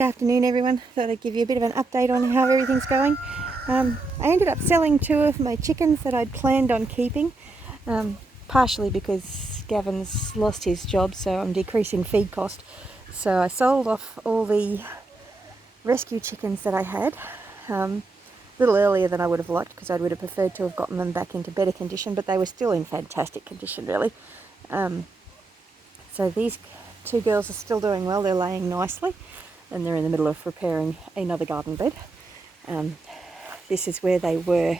Good afternoon everyone. Thought I'd give you a bit of an update on how everything's going. I ended up selling 2 of my chickens that I'd planned on keeping, partially because Gavin's lost his job, so I'm decreasing feed cost. So I sold off all the rescue chickens that I had, a little earlier than I would have liked because I would have preferred to have gotten them back into better condition, but they were still in fantastic condition really. So these 2 girls are still doing well, they're laying nicely. And they're in the middle of preparing another garden bed. This is where they were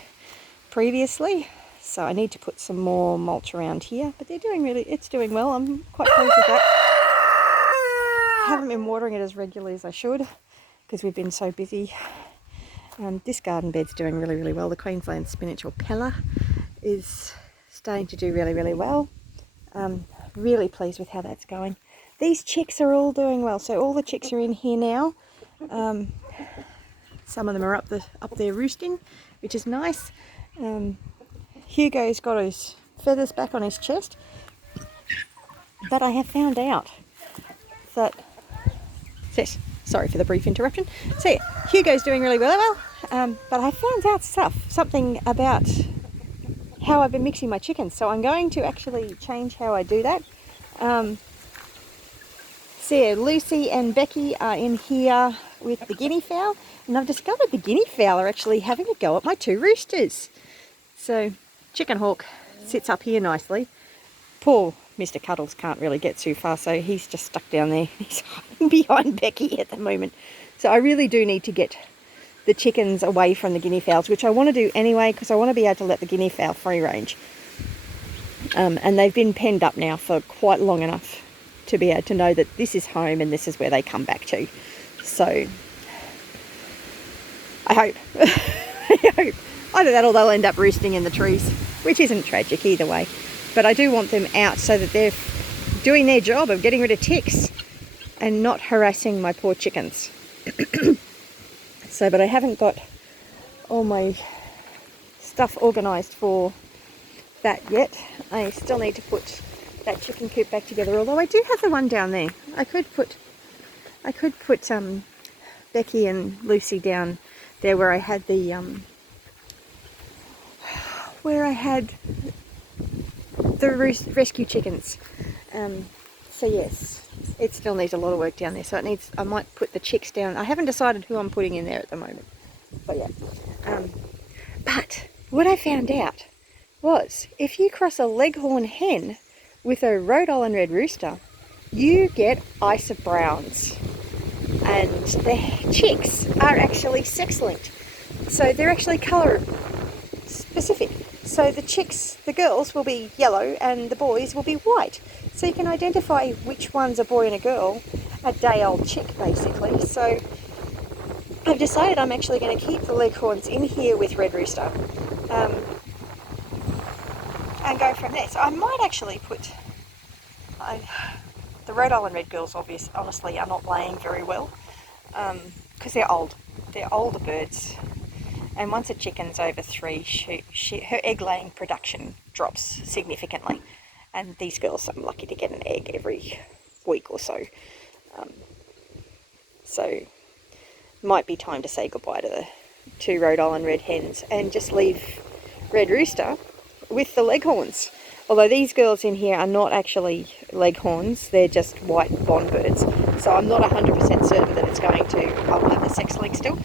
previously, so I need to put some more mulch around here, but it's doing well. I'm quite pleased with that. Haven't been watering it as regularly as I should because we've been so busy. This garden bed's doing really well. The Queensland spinach or Pella is starting to do really well. Really pleased with how that's going. These chicks are all doing well, so all the chicks are in here now. Some of them are up there roosting, which is nice. Hugo's got his feathers back on his chest, but I have found out that, sorry for the brief interruption. So yeah, Hugo's doing really well, but I found out something about how I've been mixing my chickens, so I'm going to actually change how I do that. So yeah, Lucy and Becky are in here with the guinea fowl, and I've discovered the guinea fowl are actually having a go at my 2 roosters. So Chicken Hawk sits up here nicely. Poor Mr. Cuddles can't really get too far, so he's just stuck down there. He's hiding behind Becky at the moment. So I really do need to get the chickens away from the guinea fowls, which I want to do anyway because I want to be able to let the guinea fowl free range. And they've been penned up now for quite long enough to be able to know that this is home and this is where they come back to. So I hope either that or they'll end up roosting in the trees, which isn't tragic either way. But I do want them out so that they're doing their job of getting rid of ticks and not harassing my poor chickens. But I haven't got all my stuff organised for that yet. I still need to put that chicken coop back together, although I do have the one down there. I could put Becky and Lucy down there where I had the rescue chickens. So yes, it still needs a lot of work down there. So I might put the chicks down. I haven't decided who I'm putting in there at the moment. But yeah. But what I found out was if you cross a Leghorn hen with a Rhode Island Red Rooster, you get Isa Browns, and the chicks are actually sex-linked, so they're actually colour specific. So the girls will be yellow and the boys will be white, so you can identify which one's a boy and a girl, a day-old chick basically. So I've decided I'm actually going to keep the Leghorns in here with Red Rooster, and go from there. So I might actually put the Rhode Island Red girls honestly are not laying very well because they're old. They're older birds, and once a chicken's over 3, her egg laying production drops significantly, and these girls, I'm lucky to get an egg every week or so. So might be time to say goodbye to the 2 Rhode Island Red hens and just leave Red Rooster with the Leghorns. Although these girls in here are not actually Leghorns, they're just white bond birds. So I'm not 100% certain that it's going to, I'll have the sex link still.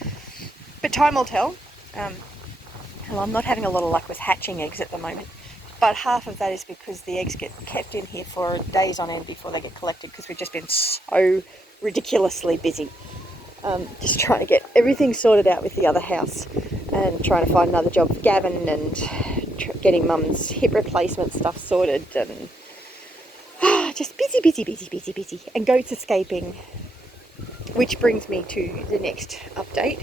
But time will tell. Well, I'm not having a lot of luck with hatching eggs at the moment. But half of that is because the eggs get kept in here for days on end before they get collected, because we've just been so ridiculously busy. Just trying to get everything sorted out with the other house and trying to find another job for Gavin and getting Mum's hip replacement stuff sorted, and just busy, and goats escaping, which brings me to the next update.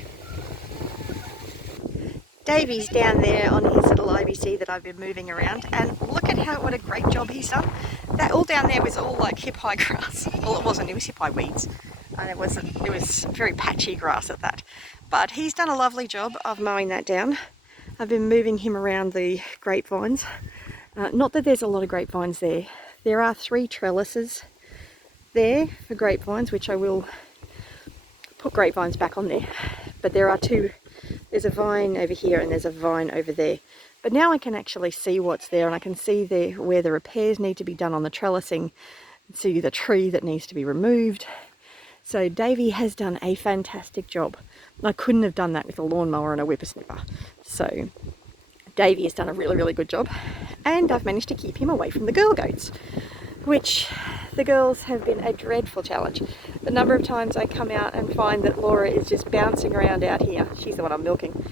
Davey's down there on his little IBC that I've been moving around, and look at what a great job he's done. That all down there was all like hip-high grass. Well, it wasn't, it was hip-high weeds. And it was very patchy grass at that. But he's done a lovely job of mowing that down. I've been moving him around the grapevines. Not that there's a lot of grapevines there. There are 3 trellises there for grapevines, which I will put grapevines back on there. But there are two, there's a vine over here and there's a vine over there. But now I can actually see what's there, and I can see there where the repairs need to be done on the trellising, see the tree that needs to be removed. So Davey has done a fantastic job. I couldn't have done that with a lawnmower and a whippersnipper. So Davey has done a really, really good job. And I've managed to keep him away from the girl goats, which the girls have been a dreadful challenge. The number of times I come out and find that Laura is just bouncing around out here. She's the one I'm milking.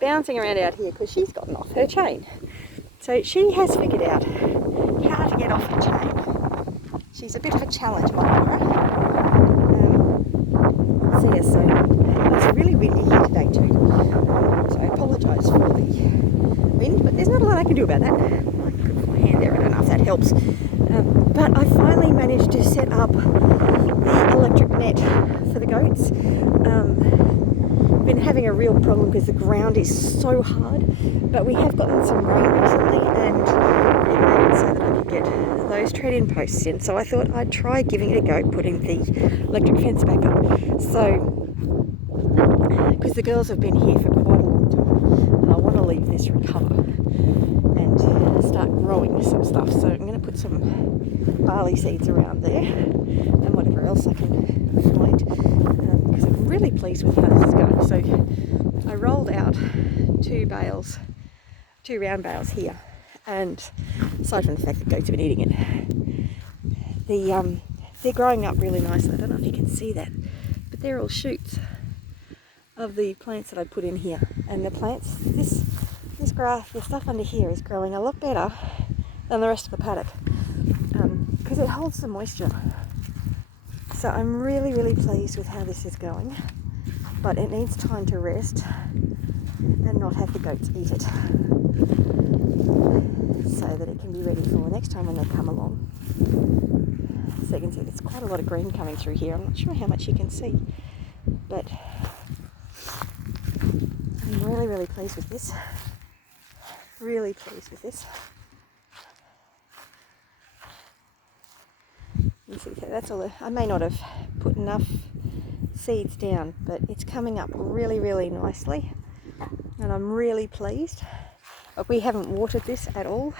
Bouncing around out here because she's gotten off her chain. So she has figured out how to get off her chain. She's a bit of a challenge, my Laura. So it's really windy here today too. So I apologise for the wind, but there's not a lot I can do about that. I could put my hand there, I don't know if that helps. But I finally managed to set up the electric net for the goats. Been having a real problem because the ground is so hard, but we have gotten some rain recently and it made it so that I could get those tread-in posts in. So I thought I'd try giving it a go, putting the electric fence back up. So, because the girls have been here for quite a long time and I want to leave this recover and start growing some stuff. So I'm going to put some barley seeds around there and whatever else I can find, because I'm really pleased with how this is going. So I rolled out two round bales here, and aside from the fact that goats have been eating it, they're growing up really nicely. I don't know if you can see that, but they're all shoots of the plants that I put in here. And the plants, this grass, the stuff under here is growing a lot better than the rest of the paddock, because it holds the moisture. So I'm really, really pleased with how this is going, but it needs time to rest and not have the goats eat it, so that it can be ready for next time when they come along. So you can see there's quite a lot of green coming through here. I'm not sure how much you can see, but I'm really, really pleased with this. Really pleased with this. You see, that's all. I may not have put enough seeds down, but it's coming up really, really nicely, and I'm really pleased. But we haven't watered this at all.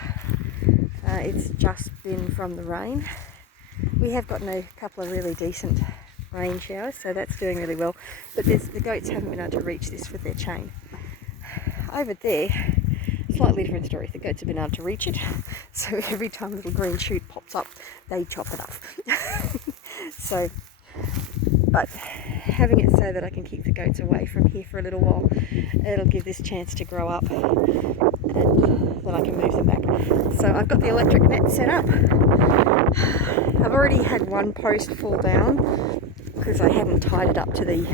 It's just been from the rain. We have gotten a couple of really decent rain showers, so that's doing really well. But the goats haven't been able to reach this with their chain. Over there, slightly different story. The goats have been able to reach it, so every time a little green shoot pops up, they chop it up. So, but having it so that I can keep the goats away from here for a little while, it'll give this a chance to grow up, and then I can move them back. So I've got the electric net set up. I've already had one post fall down because I hadn't tied it up to the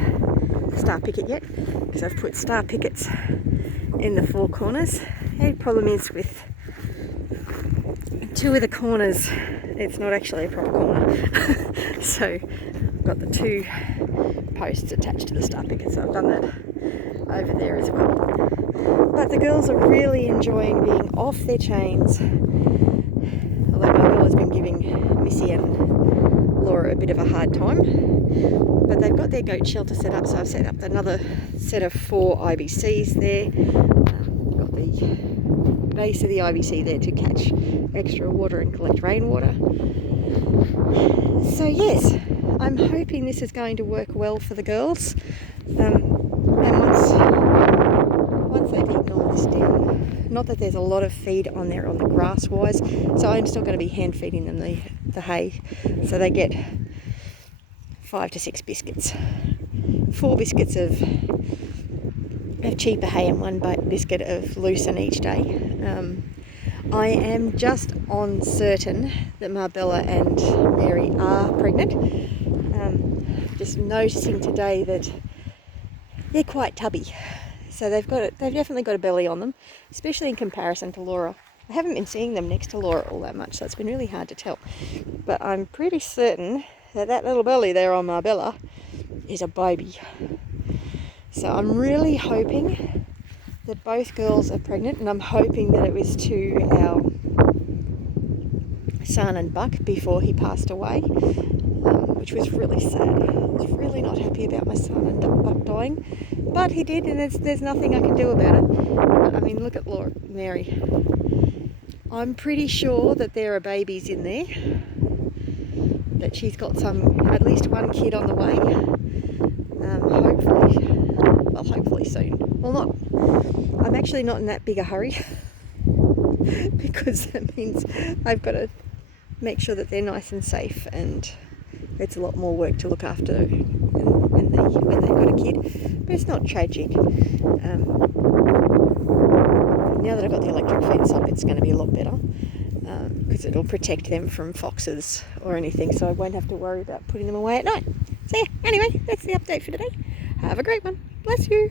star picket yet, because I've put star pickets in the four corners. The problem is with two of the corners, it's not actually a proper corner. So I've got the two posts attached to the star picket, so I've done that over there as well. But the girls are really enjoying being off their chains, although my girl has been giving Missy and Laura a bit of a hard time. But they've got their goat shelter set up, so I've set up another set of 4 IBCs there. Got the base of the IBC there to catch extra water and collect rainwater. So yes, I'm hoping this is going to work well for the girls. And once they've eaten all this down, not that there's a lot of feed on there on the grass wise, so I'm still going to be hand feeding them the hay, so they get 5 to 6 biscuits. 4 biscuits of cheaper hay and 1 biscuit of lucerne each day. I am just on certain that Marbella and Mary are pregnant. Just noticing today that they're quite tubby, so they've definitely got a belly on them, especially in comparison to Laura. I haven't been seeing them next to Laura all that much, so it's been really hard to tell. But I'm pretty certain that little belly there on Marbella is a baby. So I'm really hoping that both girls are pregnant, and I'm hoping that it was to our son and Buck before he passed away, which was really sad. It was really really not happy about my son and Buck dying, but he did, and there's nothing I can do about it. But, I mean, look at Laura, Mary. I'm pretty sure that there are babies in there, that she's got at least one kid on the way. Hopefully soon. Well, I'm actually not in that big a hurry because that means I've got to make sure that they're nice and safe, and it's a lot more work to look after when they've got a kid. But it's not tragic. Now that I've got the electric fence up, it's going to be a lot better because it'll protect them from foxes or anything, so I won't have to worry about putting them away at night. So yeah, anyway, that's the update for today. Have a great one. Bless you.